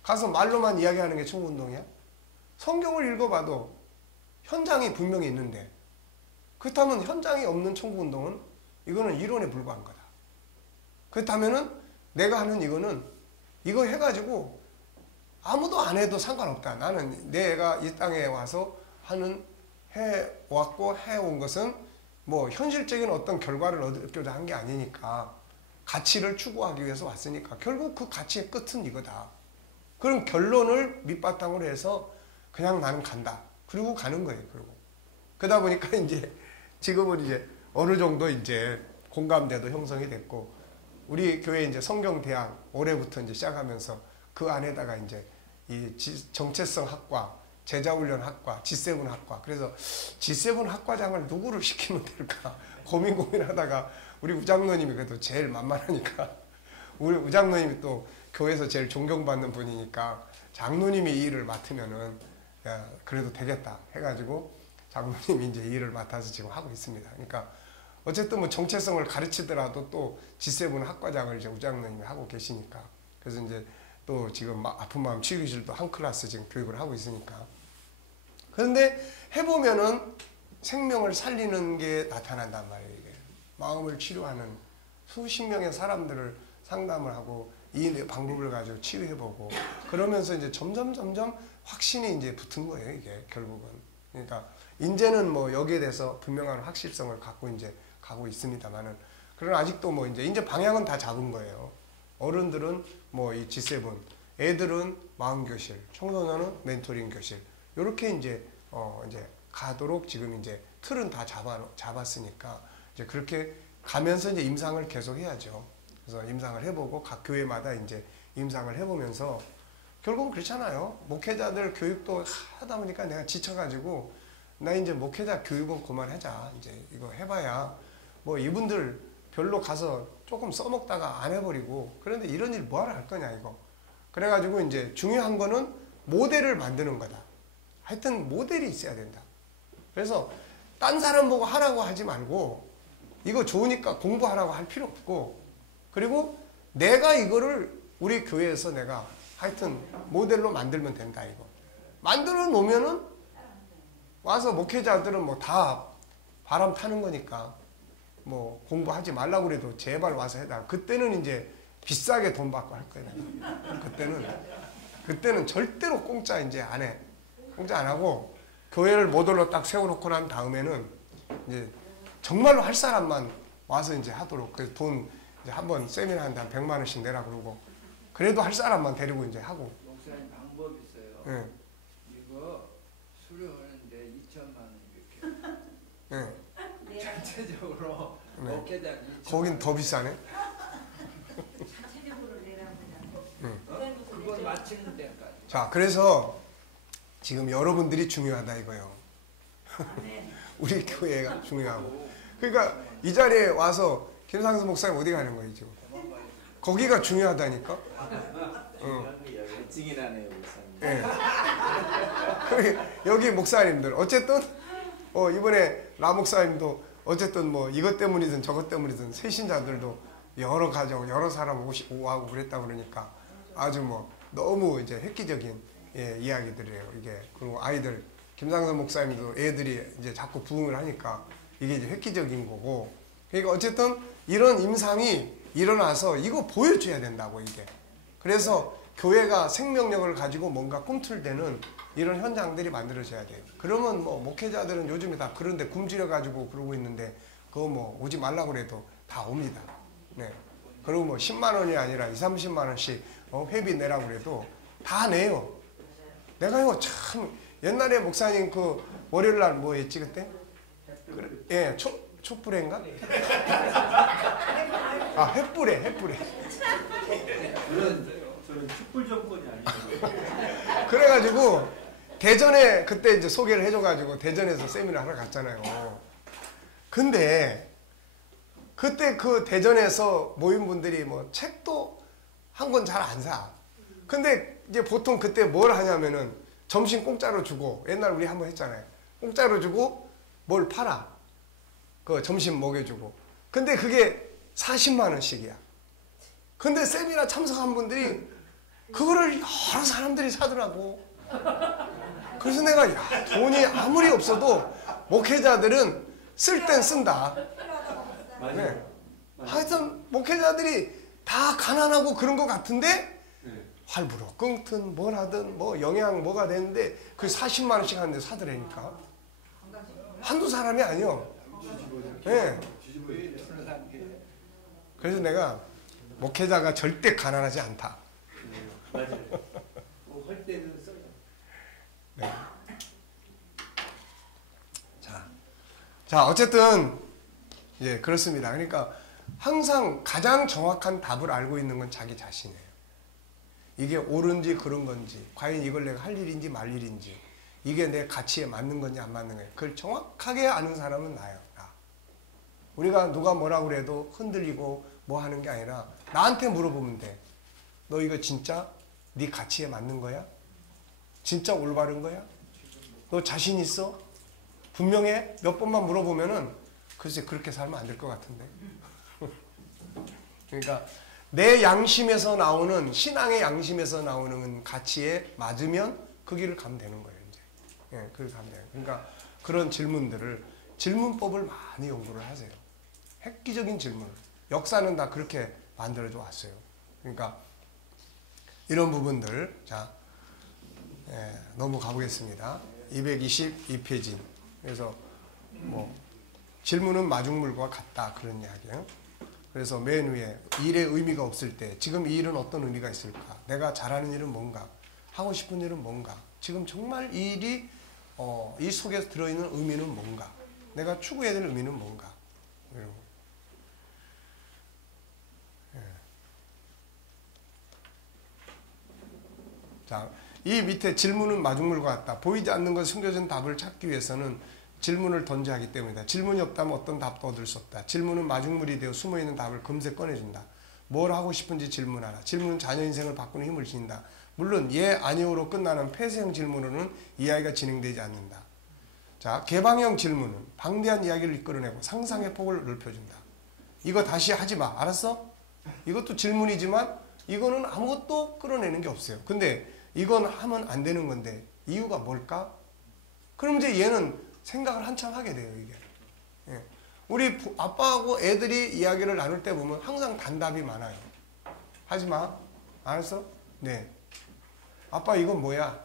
가서 말로만 이야기하는 게 청구운동이야? 성경을 읽어봐도 현장이 분명히 있는데 그렇다면 현장이 없는 청구운동은 이거는 이론에 불과한 거다. 그렇다면은 내가 하는 이거는 이거 해가지고 아무도 안 해도 상관없다. 나는 내가 이 땅에 와서 해왔고 해온 것은 뭐 현실적인 어떤 결과를 얻으려고 한 게 아니니까 가치를 추구하기 위해서 왔으니까 결국 그 가치의 끝은 이거다. 그럼 결론을 밑바탕으로 해서 그냥 나는 간다. 그리고 가는 거예요. 그러다 보니까 이제 지금은 이제 어느 정도 이제 공감대도 형성이 됐고 우리 교회 이제 성경대학 올해부터 이제 시작하면서 그 안에다가 이제 이 정체성 학과, 제자훈련 학과, G7 학과. 그래서 G7 학과장을 누구를 시키면 될까 고민하다가 우리 우장로님이 그래도 제일 만만하니까 우리 우장로님이 또 교회에서 제일 존경받는 분이니까 장로님이 이 일을 맡으면은 야, 그래도 되겠다 해가지고 장로님이 이제 이 일을 맡아서 지금 하고 있습니다. 그러니까 어쨌든 뭐 정체성을 가르치더라도 또 G7 학과장을 이제 우장로님이 하고 계시니까 그래서 이제 또 지금 아픈 마음 치유기술도 한 클래스 지금 교육을 하고 있으니까 그런데 해보면은 생명을 살리는 게 나타난단 말이에요. 이게. 마음을 치료하는 수십 명의 사람들을 상담을 하고 이 방법을 가지고 치유해보고 그러면서 이제 점점 확신이 이제 붙은 거예요. 이게 결국은. 그러니까 이제는 뭐 여기에 대해서 분명한 확실성을 갖고 이제 가고 있습니다만은 그러나 아직도 뭐 이제 방향은 다 잡은 거예요. 어른들은 뭐 이 G7, 애들은 마음교실, 청소년은 멘토링 교실 이렇게 이제 가도록 지금 이제 틀은 다 잡았으니까 이제 그렇게 가면서 이제 임상을 계속 해야죠. 그래서 임상을 해보고 각 교회마다 이제 임상을 해보면서 결국은 그렇잖아요. 목회자들 교육도 하다 보니까 내가 지쳐가지고 나 이제 목회자 교육은 그만하자. 이제 이거 해봐야 뭐 이분들 별로 가서 조금 써먹다가 안 해버리고 그런데 이런 일 뭐하러 할 거냐 이거. 그래가지고 이제 중요한 거는 모델을 만드는 거다. 하여튼 모델이 있어야 된다. 그래서 딴 사람 보고 하라고 하지 말고 이거 좋으니까 공부하라고 할 필요 없고 그리고 내가 이거를 우리 교회에서 내가 하여튼 모델로 만들면 된다 이거. 만들어 놓으면은 와서 목회자들은 뭐 다 바람 타는 거니까 뭐 공부하지 말라고 그래도 제발 와서 해달라. 그때는 이제 비싸게 돈 받고 할 거예요. 그때는 절대로 공짜 이제 안 해. 공짜 안 하고 교회를 모델로 딱 세워놓고 난 다음에는 이제 정말로 할 사람만 와서 이제 하도록. 그래서 돈 이제 한번 세미나 하는데 한 100만 원씩 내라 그러고 그래도 할 사람만 데리고 이제 하고. 목사님 방법 있어요. 네. 이거 수료하는데 2천만 원 이렇게. 네. 전체적으로 네. 목회장 2천만 거긴 더 비싸네. 자체적으로 내랍니다. 그걸 맞추는 데까지. 자, 그래서 지금 여러분들이 중요하다 이거예요. 네. 우리 교회가 중요하고. 그러니까 이 자리에 와서 김상수 목사님 어디 가는 거예요 지금? 거기가 중요하다니까. 증인하네요, 목사님. 네. 여기 목사님들 어쨌든 이번에 라 목사님도 어쨌든 뭐 이것 때문이든 저것 때문이든 새신자들도 여러 가정 여러 사람 오고 하고 그랬다 그러니까 아주 뭐 너무 이제 획기적인 이야기들이에요 이게. 그리고 아이들 김상선 목사님도 애들이 이제 자꾸 부흥을 하니까 이게 이제 획기적인 거고. 그러니까 어쨌든 이런 임상이 일어나서 이거 보여줘야 된다고 이게. 그래서 교회가 생명력을 가지고 뭔가 꿈틀대는 이런 현장들이 만들어져야 돼요. 그러면 뭐 목회자들은 요즘에 다 그런데 굶주려 가지고 그러고 있는데 그거 뭐 오지 말라고 그래도 다 옵니다. 네. 그리고 뭐 10만 원이 아니라 20, 30만 원씩 회비 내라고 그래도 다 내요. 내가 이거 참 옛날에 목사님 그 월요일 날 뭐 했지 그때? 그래, 예, 촛불인가? 아, 횃불에. 저는 촛불 정권이 아니고 그래가지고 대전에 그때 이제 소개를 해줘가지고 대전에서 세미나 하러 갔잖아요. 근데 그때 그 대전에서 모인 분들이 뭐 책도 한 권 잘 안 사. 근데 이제 보통 그때 뭘 하냐면은 점심 공짜로 주고, 옛날 우리 한번 했잖아요. 공짜로 주고 뭘 팔아. 그 점심 먹여주고. 근데 그게 40만 원씩이야. 근데 세미나 참석한 분들이 그거를 여러 사람들이 사더라고. 그래서 내가 야, 돈이 아무리 없어도 목회자들은 쓸 땐 쓴다. 네. 하여튼 목회자들이 다 가난하고 그런 것 같은데 활부로 끊든 뭘 하든 뭐 영양 뭐가 되는데 그 40만 원씩 하는데 사더라니까. 한두 사람이 아니요. 네. 그래서 내가 목회자가 절대 가난하지 않다. 맞아요. 할 때는 써요. 네. 자, 어쨌든 예, 그렇습니다. 그러니까 항상 가장 정확한 답을 알고 있는 건 자기 자신이에요. 이게 옳은지 그런 건지, 과연 이걸 내가 할 일인지 말 일인지, 이게 내 가치에 맞는 건지 안 맞는 건지, 그걸 정확하게 아는 사람은 나예요. 나. 우리가 누가 뭐라고 그래도 흔들리고 뭐 하는 게 아니라 나한테 물어보면 돼. 너 이거 진짜 네 가치에 맞는 거야? 진짜 올바른 거야? 너 자신 있어? 분명해? 몇 번만 물어보면은 글쎄 그렇게 살면 안 될 것 같은데. 그러니까 내 양심에서 나오는, 신앙의 양심에서 나오는 가치에 맞으면 그 길을 가면 되는 거예요. 이제. 예, 그 길을 가면 돼요. 그러니까 그런 질문들을, 질문법을 많이 연구를 하세요. 획기적인 질문을. 역사는 다 그렇게 만들어져 왔어요. 그러니까 이런 부분들, 자, 예, 넘어가 보겠습니다. 222페이지. 그래서 뭐 질문은 마중물과 같다, 그런 이야기예요. 그래서 맨 위에 일의 의미가 없을 때 지금 이 일은 어떤 의미가 있을까? 내가 잘하는 일은 뭔가? 하고 싶은 일은 뭔가? 지금 정말 이 일이 이 속에 들어있는 의미는 뭔가? 내가 추구해야 될 의미는 뭔가? 이런 거. 예. 자, 이 밑에 질문은 마중물과 같다. 보이지 않는 것 숨겨진 답을 찾기 위해서는 질문을 던져야 하기 때문이다. 질문이 없다면 어떤 답도 얻을 수 없다. 질문은 마중물이 되어 숨어있는 답을 금세 꺼내준다. 뭘 하고 싶은지 질문하라. 질문은 자녀 인생을 바꾸는 힘을 지닌다. 물론 예, 아니오로 끝나는 폐쇄형 질문으로는 이야기가 진행되지 않는다. 자, 개방형 질문은 방대한 이야기를 이끌어내고 상상의 폭을 넓혀준다. 이거 다시 하지 마. 알았어? 이것도 질문이지만 이거는 아무것도 끌어내는 게 없어요. 근데 이건 하면 안 되는 건데 이유가 뭘까? 그럼 이제 얘는 생각을 한참 하게 돼요, 이게. 예. 우리 아빠하고 애들이 이야기를 나눌 때 보면 항상 단답이 많아요. 하지 마. 알았어? 네. 아빠 이건 뭐야?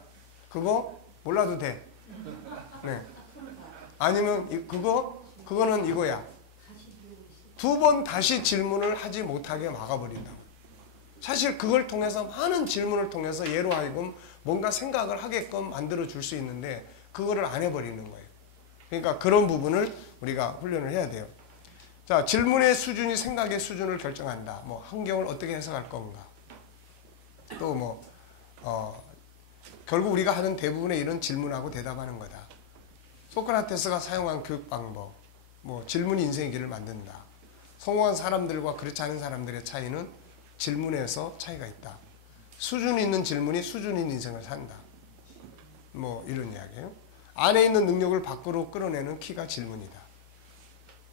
그거 몰라도 돼. 네. 아니면 그거는 이거야. 두 번 다시 질문을 하지 못하게 막아버린다고. 사실 그걸 통해서, 많은 질문을 통해서 얘로 하여금 뭔가 생각을 하게끔 만들어 줄 수 있는데 그거를 안 해버리는 거예요. 그러니까 그런 부분을 우리가 훈련을 해야 돼요. 자, 질문의 수준이 생각의 수준을 결정한다. 뭐 환경을 어떻게 해석할 건가. 또 뭐 결국 우리가 하는 대부분의 일은 질문하고 대답하는 거다. 소크라테스가 사용한 교육 방법, 뭐 질문이 인생의 길을 만든다. 성공한 사람들과 그렇지 않은 사람들의 차이는 질문에서 차이가 있다. 수준 있는 질문이 수준 있는 인생을 산다. 뭐 이런 이야기예요. 안에 있는 능력을 밖으로 끌어내는 키가 질문이다.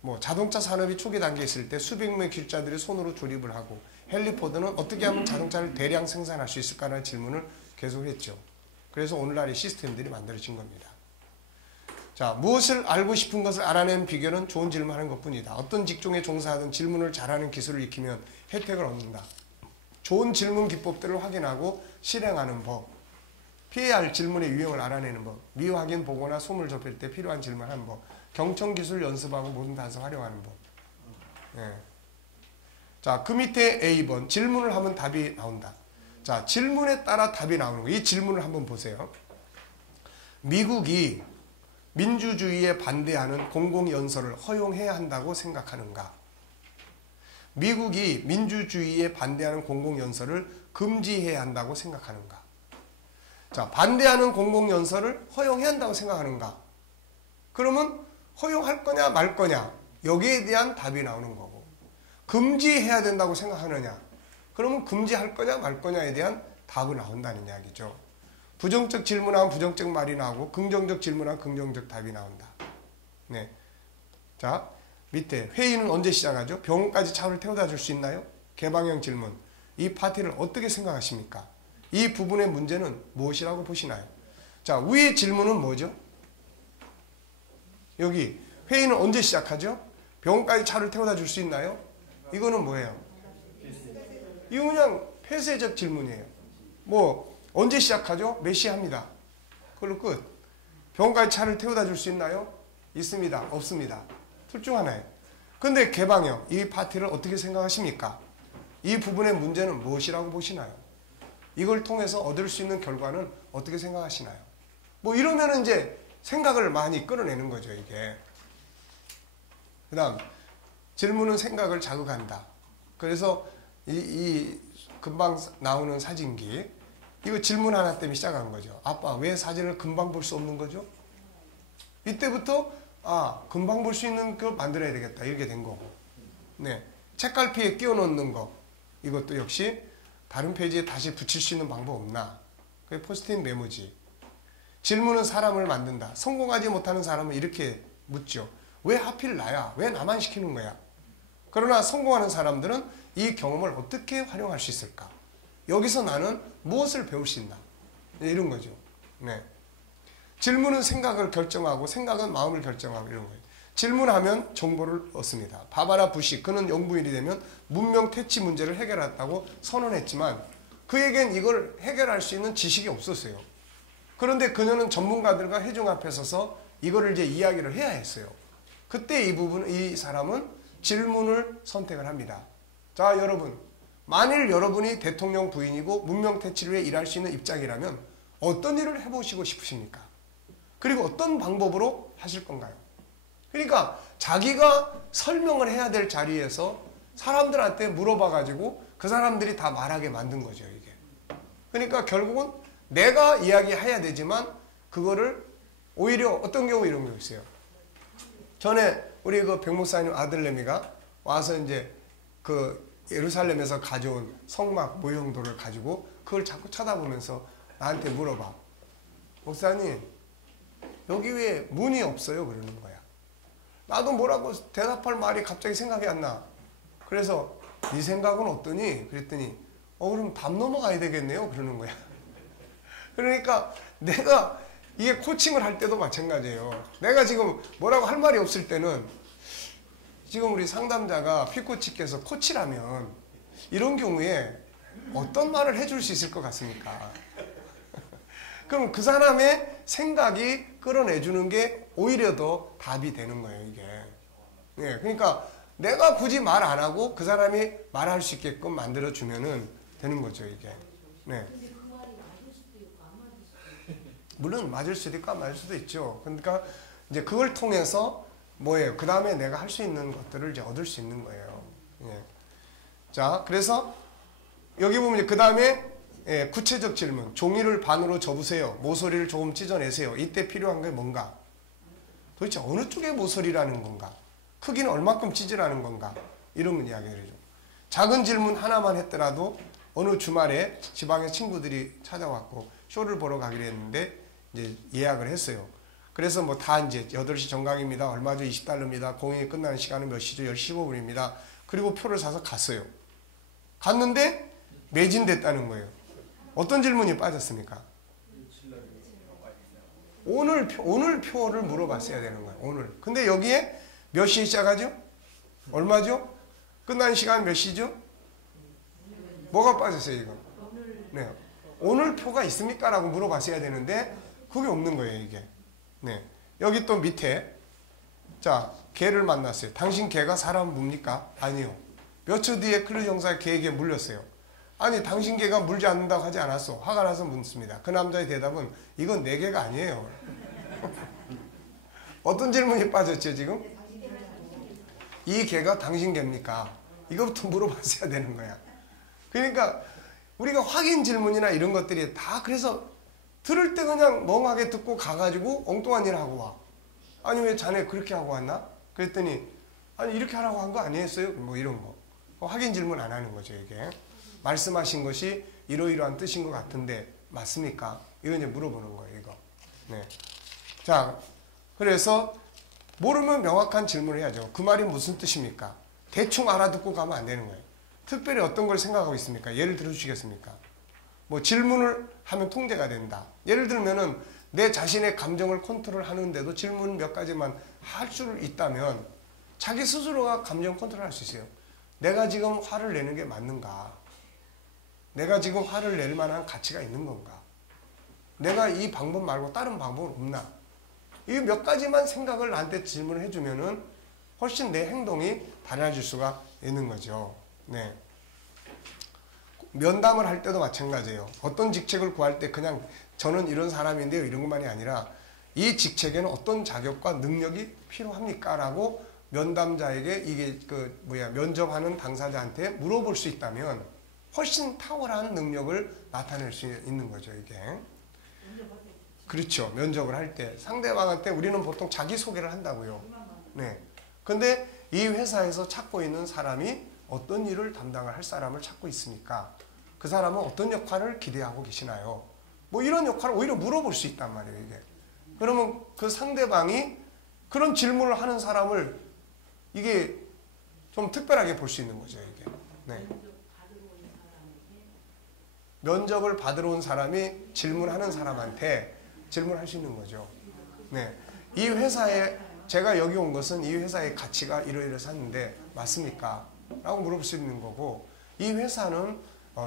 뭐 자동차 산업이 초기 단계에 있을 때 수백 명의 기술자들이 손으로 조립을 하고 헨리 포드는 어떻게 하면 자동차를 대량 생산할 수 있을까라는 질문을 계속했죠. 그래서 오늘날의 시스템들이 만들어진 겁니다. 자, 무엇을 알고 싶은 것을 알아내는 비결은 좋은 질문하는 것뿐이다. 어떤 직종에 종사하든 질문을 잘하는 기술을 익히면 혜택을 얻는다. 좋은 질문 기법들을 확인하고 실행하는 법. 피해야 할 질문의 유형을 알아내는 법. 미확인 보고나 소문을 접할 때 필요한 질문하는 법. 경청 기술 연습하고 모든 단서 활용하는 법. 예. 자, 그 밑에 A번. 질문을 하면 답이 나온다. 자, 질문에 따라 답이 나오는 거예요. 이 질문을 한번 보세요. 미국이 민주주의에 반대하는 공공연설을 허용해야 한다고 생각하는가? 미국이 민주주의에 반대하는 공공연설을 금지해야 한다고 생각하는가? 자, 반대하는 공공연설을 허용해야 한다고 생각하는가? 그러면 허용할 거냐 말 거냐? 여기에 대한 답이 나오는 거고, 금지해야 된다고 생각하느냐? 그러면 금지할 거냐 말 거냐에 대한 답이 나온다는 이야기죠. 부정적 질문하면 부정적 말이 나오고, 긍정적 질문하면 긍정적 답이 나온다. 네. 자, 밑에 회의는 언제 시작하죠? 병원까지 차를 태워다 줄 수 있나요? 개방형 질문. 이 파티를 어떻게 생각하십니까? 이 부분의 문제는 무엇이라고 보시나요? 자, 위의 질문은 뭐죠? 여기 회의는 언제 시작하죠? 병원까지 차를 태워다 줄 수 있나요? 이거는 뭐예요? 이거 그냥 폐쇄적 질문이에요. 뭐 언제 시작하죠? 몇 시에 합니다. 그걸로 끝. 병원까지 차를 태워다 줄 수 있나요? 있습니다. 없습니다. 둘 중 하나예요. 근데 개방형, 이 파티를 어떻게 생각하십니까? 이 부분의 문제는 무엇이라고 보시나요? 이걸 통해서 얻을 수 있는 결과는 어떻게 생각하시나요? 뭐 이러면 이제 생각을 많이 끌어내는 거죠, 이게. 그 다음, 질문은 생각을 자극한다. 그래서 이 금방 나오는 사진기, 이거 질문 하나 때문에 시작한 거죠. 아빠, 왜 사진을 금방 볼 수 없는 거죠? 이때부터 금방 볼 수 있는 거 만들어야 되겠다, 이렇게 된 거고. 네, 책갈피에 끼워 넣는 거, 이것도 역시 다른 페이지에 다시 붙일 수 있는 방법 없나? 그게 포스트잇 메모지. 질문은 사람을 만든다. 성공하지 못하는 사람은 이렇게 묻죠. 왜 하필 나야? 왜 나만 시키는 거야? 그러나 성공하는 사람들은 이 경험을 어떻게 활용할 수 있을까? 여기서 나는 무엇을 배울 수 있나? 이런 거죠. 네. 질문은 생각을 결정하고, 생각은 마음을 결정하고, 이런 거예요. 질문하면 정보를 얻습니다. 바바라 부시, 그는 영부인이 되면 문명 퇴치 문제를 해결했다고 선언했지만 그에겐 이걸 해결할 수 있는 지식이 없었어요. 그런데 그녀는 전문가들과 회중 앞에 서서 이거를 이제 이야기를 해야 했어요. 그때 이 사람은 질문을 선택을 합니다. 자, 여러분, 만일 여러분이 대통령 부인이고 문명 퇴치를 위해 일할 수 있는 입장이라면 어떤 일을 해보시고 싶으십니까? 그리고 어떤 방법으로 하실 건가요? 그러니까 자기가 설명을 해야 될 자리에서 사람들한테 물어봐가지고 그 사람들이 다 말하게 만든 거죠, 이게. 그러니까 결국은 내가 이야기해야 되지만 그거를 오히려 어떤 경우 이런 경우 있어요. 전에 우리 그 백목사님 아들내미가 와서 이제 그 예루살렘에서 가져온 성막 모형돌을 가지고 그걸 자꾸 쳐다보면서 나한테 물어봐. 목사님, 여기 왜 문이 없어요? 그러는 거야. 나도 뭐라고 대답할 말이 갑자기 생각이 안 나. 그래서 네 생각은 어떠니? 그랬더니 그럼 담 넘어가야 되겠네요. 그러는 거야. 그러니까 내가 이게 코칭을 할 때도 마찬가지예요. 내가 지금 뭐라고 할 말이 없을 때는 지금 우리 상담자가 피코치께서 코치라면 이런 경우에 어떤 말을 해줄 수 있을 것 같습니까? 그럼 그 사람의 생각이 끌어내주는 게 오히려 더 답이 되는 거예요, 이게. 네, 그러니까 내가 굳이 말 안 하고 그 사람이 말할 수 있게끔 만들어주면은 되는 거죠, 이게. 네. 물론 맞을 수도 있고 안 맞을 수도 있죠. 그러니까 이제 그걸 통해서 뭐예요? 그 다음에 내가 할 수 있는 것들을 이제 얻을 수 있는 거예요. 예. 자, 그래서 여기 보면 그 다음에 구체적 질문. 종이를 반으로 접으세요. 모서리를 조금 찢어내세요. 이때 필요한 게 뭔가? 도대체 어느 쪽의 모서리라는 건가? 크기는 얼마큼 찢으라는 건가? 이런 이야기를 해줘. 작은 질문 하나만 했더라도 어느 주말에 지방의 친구들이 찾아왔고 쇼를 보러 가기로 했는데 이제 예약을 했어요. 그래서 뭐 다 이제 8시 정강입니다. 얼마죠? $20입니다. 공연이 끝나는 시간은 몇 시죠? 10시 15분입니다. 그리고 표를 사서 갔어요. 갔는데 매진됐다는 거예요. 어떤 질문이 빠졌습니까? 오늘 표를 물어봤어야 되는 거예요. 오늘. 근데 여기에 몇 시에 시작하죠? 얼마죠? 끝나는 시간 몇 시죠? 뭐가 빠졌어요, 이거? 네. 오늘 표가 있습니까? 라고 물어봤어야 되는데 그게 없는 거예요, 이게. 네. 여기 또 밑에 자, 개를 만났어요. 당신 개가 사람 뭡니까? 아니요. 몇 초 뒤에 클루 형사가 개에게 물렸어요. 아니, 당신 개가 물지 않는다고 하지 않았어. 화가 나서 묻습니다. 그 남자의 대답은 이건 내 개가 아니에요. 어떤 질문이 빠졌죠 지금? 이 개가 당신 개입니까? 이거부터 물어봤어야 되는 거야. 그러니까 우리가 확인 질문이나 이런 것들이 다 그래서 들을 때 그냥 멍하게 듣고 가가지고 엉뚱한 일 하고 와. 아니 왜 자네 그렇게 하고 왔나? 그랬더니 아니 이렇게 하라고 한 거 아니었어요? 뭐 이런 거. 확인 질문 안 하는 거죠 이게. 말씀하신 것이 이러이러한 뜻인 것 같은데 맞습니까? 이거 이제 물어보는 거예요 이거. 네. 자, 그래서 모르면 명확한 질문을 해야죠. 그 말이 무슨 뜻입니까? 대충 알아듣고 가면 안 되는 거예요. 특별히 어떤 걸 생각하고 있습니까? 예를 들어 주시겠습니까? 뭐 질문을 하면 통제가 된다. 예를 들면은 내 자신의 감정을 컨트롤 하는데도 질문 몇 가지만 할 수 있다면 자기 스스로가 감정 컨트롤 할 수 있어요. 내가 지금 화를 내는 게 맞는가? 내가 지금 화를 낼 만한 가치가 있는 건가? 내가 이 방법 말고 다른 방법은 없나? 이 몇 가지만 생각을 나한테 질문을 해주면은 훨씬 내 행동이 달라질 수가 있는 거죠. 네. 면담을 할 때도 마찬가지예요. 어떤 직책을 구할 때 그냥 저는 이런 사람인데요 이런 것만이 아니라 이 직책에는 어떤 자격과 능력이 필요합니까? 라고 면담자에게 이게 면접하는 당사자한테 물어볼 수 있다면 훨씬 탁월한 능력을 나타낼 수 있는 거죠 이게. 그렇죠. 면접을 할 때 상대방한테 우리는 보통 자기소개를 한다고요. 네. 근데 이 회사에서 찾고 있는 사람이 어떤 일을 담당을 할 사람을 찾고 있으니까 그 사람은 어떤 역할을 기대하고 계시나요? 뭐 이런 역할을 오히려 물어볼 수 있단 말이에요 이게. 그러면 그 상대방이 그런 질문을 하는 사람을 이게 좀 특별하게 볼 수 있는 거죠 이게. 네. 면접을 받으러 온 사람이 질문하는 사람한테 질문할 수 있는 거죠. 네. 이 회사에 제가 여기 온 것은 이 회사의 가치가 이러이러해서 샀는데 맞습니까? 라고 물어볼 수 있는 거고 이 회사는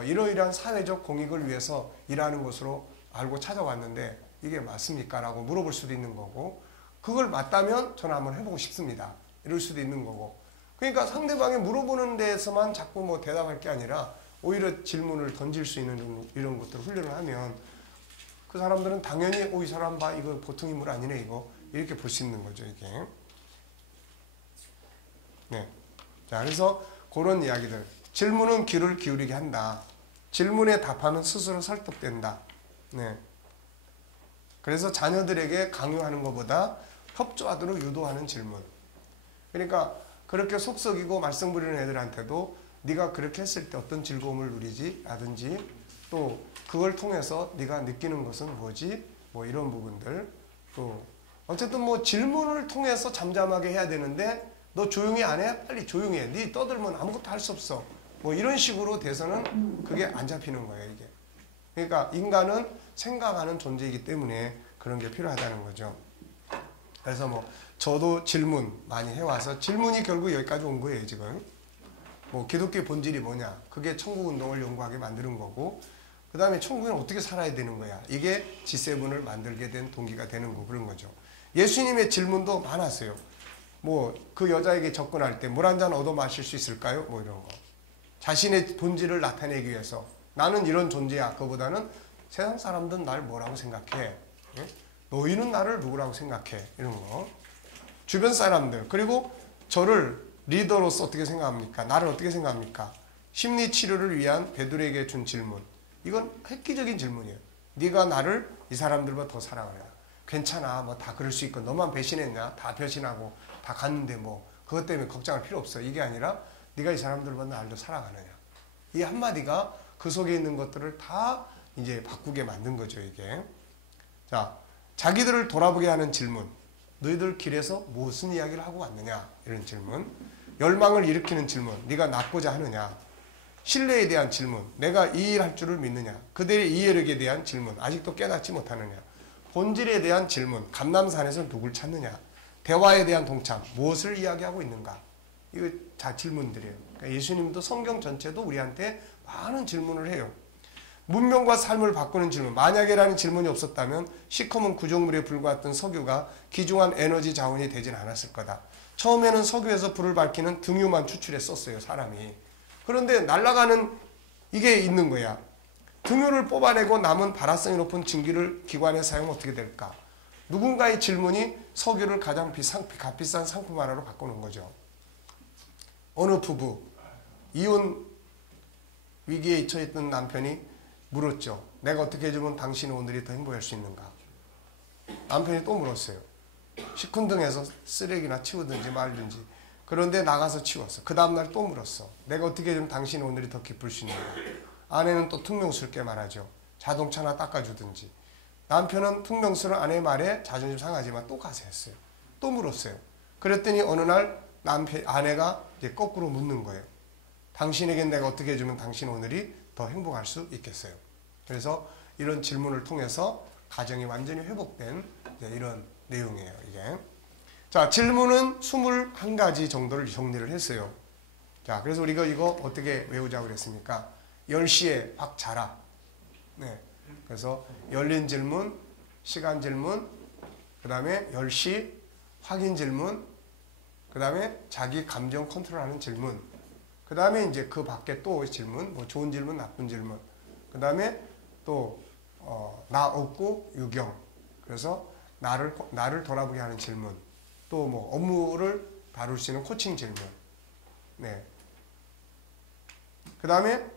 이러이러한 사회적 공익을 위해서 일하는 것으로 알고 찾아왔는데 이게 맞습니까? 라고 물어볼 수도 있는 거고 그걸 맞다면 저는 한번 해보고 싶습니다. 이럴 수도 있는 거고 그러니까 상대방이 물어보는 데에서만 자꾸 뭐 대답할 게 아니라 오히려 질문을 던질 수 있는 이런 것들을 훈련을 하면 그 사람들은 당연히 이 사람 봐 이거 보통 인물 아니네 이거 이렇게 볼 수 있는 거죠 이게. 네. 자 그래서 그런 이야기들. 질문은 귀를 기울이게 한다. 질문에 답하면 스스로 설득된다. 네. 그래서 자녀들에게 강요하는 것보다 협조하도록 유도하는 질문. 그러니까 그렇게 속썩이고 말썽 부리는 애들한테도 네가 그렇게 했을 때 어떤 즐거움을 누리지? 라든지 또 그걸 통해서 네가 느끼는 것은 뭐지? 뭐 이런 부분들. 또 어쨌든 뭐 질문을 통해서 잠잠하게 해야 되는데 너 조용히 안 해? 빨리 조용히 해. 네 떠들면 아무것도 할 수 없어. 뭐 이런 식으로 돼서는 그게 안 잡히는 거예요 이게. 그러니까 인간은 생각하는 존재이기 때문에 그런 게 필요하다는 거죠. 그래서 뭐 저도 질문 많이 해와서 질문이 결국 여기까지 온 거예요 지금. 뭐 기독교의 본질이 뭐냐? 그게 천국운동을 연구하게 만드는 거고 그 다음에 천국에는 어떻게 살아야 되는 거야? 이게 G7을 만들게 된 동기가 되는 거 그런 거죠. 예수님의 질문도 많았어요. 뭐 그 여자에게 접근할 때 물 한 잔 얻어 마실 수 있을까요? 뭐 이런 거. 자신의 본질을 나타내기 위해서 나는 이런 존재야. 그보다는 세상 사람들은 날 뭐라고 생각해? 예? 너희는 나를 누구라고 생각해? 이런 거. 주변 사람들 그리고 저를 리더로서 어떻게 생각합니까? 나를 어떻게 생각합니까? 심리 치료를 위한 베드로에게 준 질문. 이건 획기적인 질문이에요. 네가 나를 이 사람들보다 더 사랑하냐? 괜찮아. 뭐 다 그럴 수 있고 너만 배신했냐? 다 배신하고 다 갔는데 뭐 그것 때문에 걱정할 필요 없어. 이게 아니라 네가 이 사람들보다 나를 더 사랑하느냐? 이 한마디가 그 속에 있는 것들을 다 이제 바꾸게 만든 거죠, 이게. 자, 자기들을 돌아보게 하는 질문. 너희들 길에서 무슨 이야기를 하고 왔느냐? 이런 질문. 열망을 일으키는 질문. 네가 낫고자 하느냐? 신뢰에 대한 질문. 내가 이 일 할 줄을 믿느냐? 그들의 이해력에 대한 질문. 아직도 깨닫지 못하느냐? 본질에 대한 질문. 감람산에서 누굴 찾느냐? 대화에 대한 동참. 무엇을 이야기하고 있는가? 이거 다 질문들이에요. 그러니까 예수님도 성경 전체도 우리한테 많은 질문을 해요. 문명과 삶을 바꾸는 질문. 만약에라는 질문이 없었다면 시커먼 구조물에 불과했던 석유가 귀중한 에너지 자원이 되진 않았을 거다. 처음에는 석유에서 불을 밝히는 등유만 추출했었어요, 사람이. 그런데 날아가는 이게 있는 거야. 등유를 뽑아내고 남은 발화성이 높은 증기를 기관에 사용하면 어떻게 될까? 누군가의 질문이 석유를 가장 값비싼 상품 하나로 바꾸는 거죠. 어느 부부, 이혼 위기에 처했던 남편이 물었죠. 내가 어떻게 해주면 당신의 오늘이 더 행복할 수 있는가? 남편이 또 물었어요. 시큰둥해서 쓰레기나 치우든지 말든지. 그런데 나가서 치웠어. 그 다음날 또 물었어. 내가 어떻게 해주면 당신의 오늘이 더 기쁠 수 있는가? 아내는 또 퉁명스럽게 말하죠. 자동차나 닦아주든지. 남편은 퉁명스러운 아내의 말에 자존심 상하지만 또 가서 했어요. 또 물었어요. 그랬더니 어느 날 아내가 이제 거꾸로 묻는 거예요. 당신에겐 내가 어떻게 해주면 당신 오늘이 더 행복할 수 있겠어요. 그래서 이런 질문을 통해서 가정이 완전히 회복된 이런 내용이에요. 이게. 자, 질문은 21가지 정도를 정리를 했어요. 자, 그래서 우리가 이거 어떻게 외우자고 그랬습니까? 10시에 확 자라. 네. 그래서 열린 질문, 시간 질문, 그 다음에 10시 확인 질문, 그 다음에 자기 감정 컨트롤하는 질문, 그 다음에 이제 그 밖에 또 질문, 뭐 좋은 질문, 나쁜 질문, 그 다음에 또 나 없고 유경, 그래서 나를 돌아보게 하는 질문, 또 뭐 업무를 다룰 수 있는 코칭 질문, 네. 그 다음에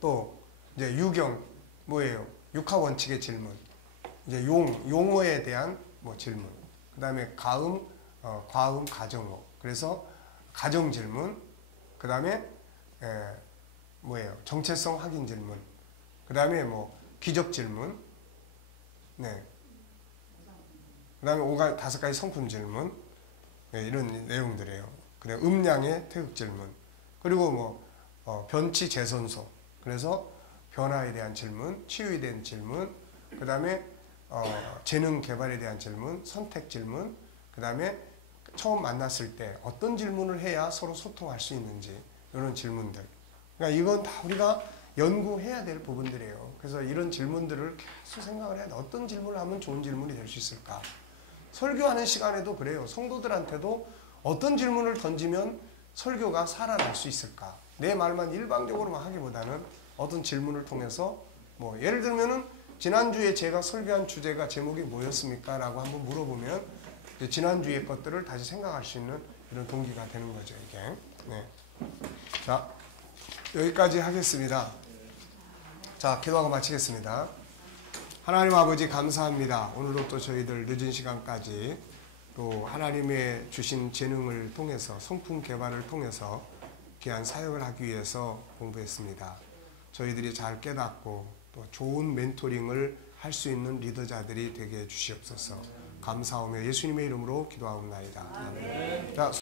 또 이제 유경 뭐예요? 육하 원칙의 질문, 이제 용어에 대한 뭐 질문, 그 다음에 과음, 가정어, 그래서 가정 질문, 그 다음에 뭐예요? 정체성 확인 질문, 그 다음에 뭐 기적 질문, 네. 그 다음에 5가지 성품 질문, 네, 이런 내용들이에요. 그다음 음량의 태극 질문, 그리고 뭐 변치 재선소, 그래서 변화에 대한 질문, 치유에 대한 질문, 그 다음에 재능 개발에 대한 질문, 선택 질문, 그 다음에 처음 만났을 때 어떤 질문을 해야 서로 소통할 수 있는지 이런 질문들. 그러니까 이건 다 우리가 연구해야 될 부분들이에요. 그래서 이런 질문들을 계속 생각을 해야 돼. 어떤 질문을 하면 좋은 질문이 될 수 있을까? 설교하는 시간에도 그래요. 성도들한테도 어떤 질문을 던지면 설교가 살아날 수 있을까? 내 말만 일방적으로만 하기보다는 어떤 질문을 통해서 뭐 예를 들면은 지난주에 제가 설교한 주제가 제목이 뭐였습니까? 라고 한번 물어보면 지난주의 것들을 다시 생각할 수 있는 이런 동기가 되는 거죠, 이게. 네. 자, 여기까지 하겠습니다. 자, 기도하고 마치겠습니다. 하나님 아버지 감사합니다. 오늘도 또 저희들 늦은 시간까지 또 하나님의 주신 재능을 통해서 성품 개발을 통해서 귀한 사역을 하기 위해서 공부했습니다. 저희들이 잘 깨닫고 또 좋은 멘토링을 할 수 있는 리더자들이 되게 해주시옵소서. 감사하며 예수님의 이름으로 기도하옵나이다. 아멘. 자,